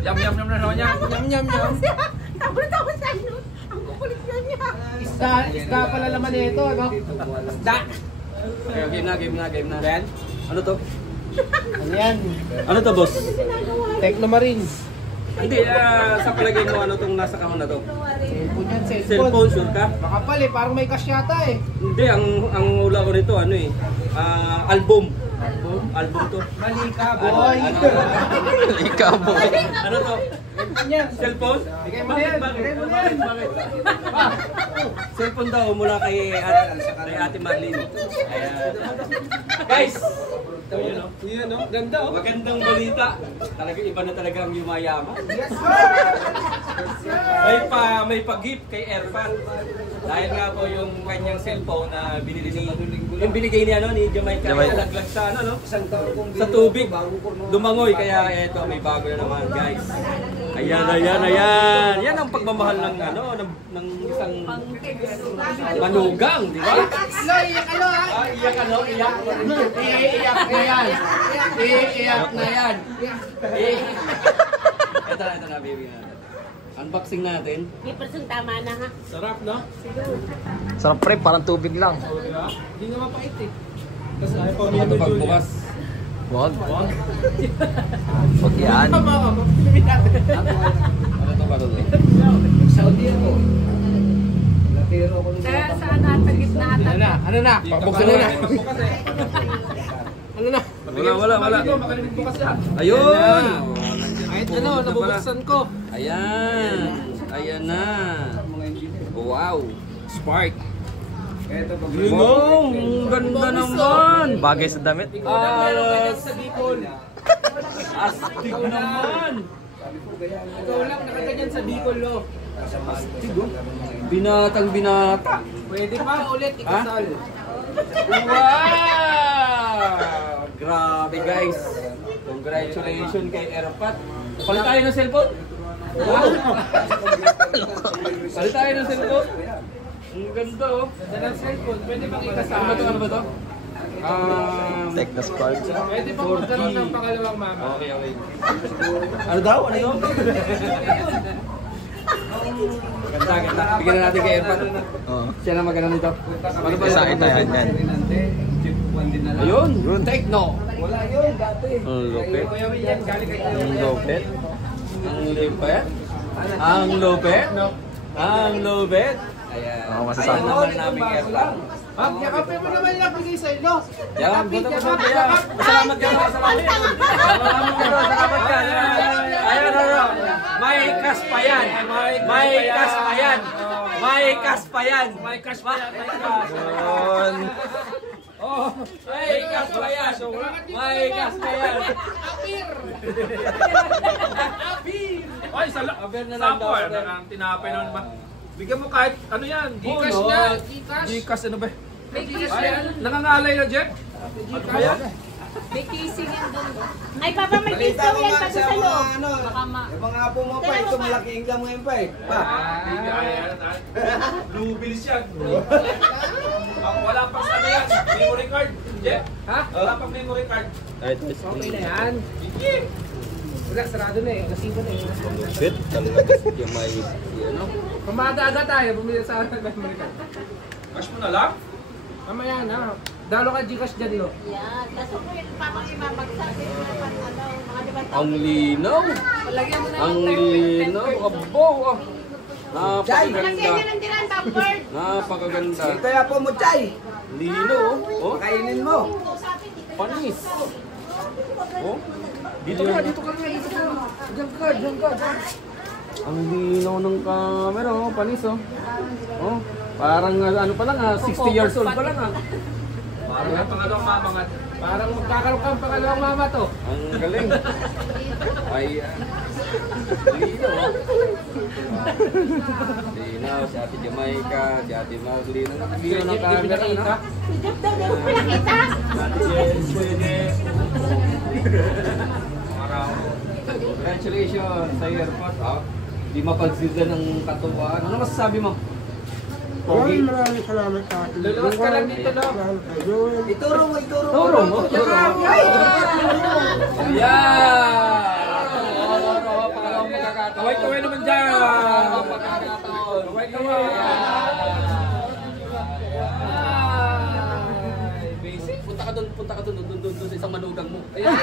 Yam-yam naman na niya. Yam. Nabulit ako sa inyo. Ang kukulit niya. Isda pala naman ito, ano? Isda. Okay, game na. Ben? Ano to? Ano yan? Ano to, boss? Techno Marine. Hindi, sa palagay mo ano tong nasa kahon na to? Cellphone yan, Cellphone, sure ka? Makapal eh, parang may cash yata eh. Hindi, ang ula ko nito, ano eh, album. Album to. Mali ka, boy. Mali ka, boy. Ano to? Yan. Cellphone? Bigay mo na yan. Bakit? Cellphone daw mula kay Ate Marlene. Ayan. Guys! Yun, no? Ganda, oh. Magandang balita. Talaga iba na talaga ang yumayaman. Yes, sir! May pag-gift kay Erfan. Dahil nga po yung kanyang cellphone na binili ni yung binigay ni Jamaica nalaglag sa no? Sa tubig. Dumangoy kaya eto may bago na naman, guys. Ayan. Yan ang pagmamahal ng ng isang manugang, di ba? Iyak. Iiyak na yan. Ito na, baby natin. Unboxing natin. May persong tama na ha. Sarap, no? Sarap pre, parang tubig lang. Hindi nga mapait eh. Kasi ayaw pa ito pagbukas. Wag. Wag yan. Ano to ba ito? Saudi ako. Saan nasa gitna ata? Ano na? Pabuksan na. Ano na? Wala. Ayun! Kahit ano, nabubuksan ko. Ayan na. Wow! Spark! Yun Ang ganda naman! Bagay sa damit. Sa Bicol. Astig naman! Ikaw lang nakaganyan sa Bicol, lo. Astig, oh. Binatang-binata. Pwede pa ulit ikasal. Wow! Grabe, guys. Congratulations kay Erpat. Palit tayo ng cellphone? Palit tayo ng cellphone? Ang ganda, oh. Ganda ng cellphone. Pwede bang ikasal? Ano ba to? Techno Spark. Pwede bang magkaroon ng pangalawang mama? Okay. Ano daw? Ano yun? Ganda. Bigyan na natin kay Erpat. Oo. Siya na maganda nito. Ano ba Sa akin na yan. Ayun, Techno. Wala yun, dati. Ang lupit. Kuya Will yan, galing kay Kuya Ang Will. lupit. Ang lupit. Ayan. Oo, masasabi. Ayan naman namin Erpat. Yakapin mo naman lang bigay sa inyo. Yan, salamat ka. Salamat ka. Ayan, may kas pa yan. May kas pa yan. Oh, may kas pa yan. Ay, Aber na lang daw. tinapay naman ba? Bigyan mo kahit ano yan, Gcash Oo, na. Gcash. Gcash ano ba? May kiss Ay, yan. nangangalay na Jet. Ano ba yan? May kissing yan doon. Ay, Papa, may kissing yan pa sa loob. Baka Yung mga apo mo pa, ito malaki income ngayon pa eh. Pa. Lubilis yan. Wala pang ano yan, memory card. Jet? Ha? Wala pang memory card. Okay na yan. Wala, sarado na eh. Nasibo na eh. Lupit. Talaga yung may Pamada-aga tayo, bumili sa memory card. Cash mo na lang? Mamaya na. Dalo ka Gcash dyan, lo. yan. Kaso po yung Papa imamagsak. Mga diba ang linaw. Lagyan mo na Ang yung linaw. Abo. Lagyan Napakaganda. nyo ng dirang backward. Napakaganda. Ito ya po mo, Chay. Linaw. Oh, Kainin mo. panis. Oh, Dito ka. Diyan ka. ang linaw ng camera. Oh, panis oh. Oh, parang ano pa lang 60 years old pa lang Parang pangalawang mama. Parang magkakaroon kang pangalawang mama to. Ang galing. Ayan. Linaw. Linaw, si Ate Jamaica, si Ate Marlene. Ang linaw ng camera. No? Jeff daw, di mo pinakita. Congratulations sa airport. Di mapagsigan ng katuwaan. Ano masasabi mo? Maraming salamat sa atin. Luluwas ka lang dito, lo. Ituro mo. Turo mo. Yan! Kaway-kaway naman dyan. Kaway-kaway. Basic. Punta ka doon sa isang manugang mo. Ayan.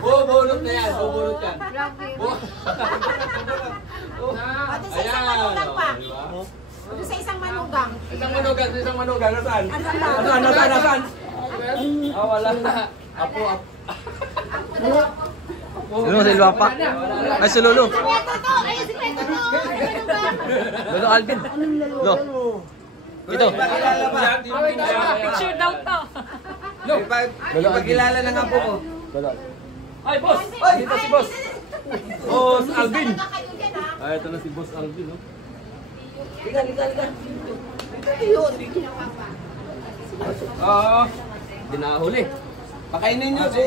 Bubulot na yan, bubulot yan. Pati sa isang manugang pa. Pati sa isang manugang. Isang manugang, nasaan? Asan? Nasaan? Ah, wala. Apo. Lolo, si Luapa. Ay, si Lolo. Sikreto to! Ayun, sikreto to! Lolo Alvin. Lo. Ito. Ipakilala ba? Picture daw to. Ipakilala na nga po ko. Lolo. Ay, boss! Dito si boss. Boss Alvin. Ay, ito na si Boss Alvin, no? Liga. Oo. Dinahuli. Pakainin nyo si...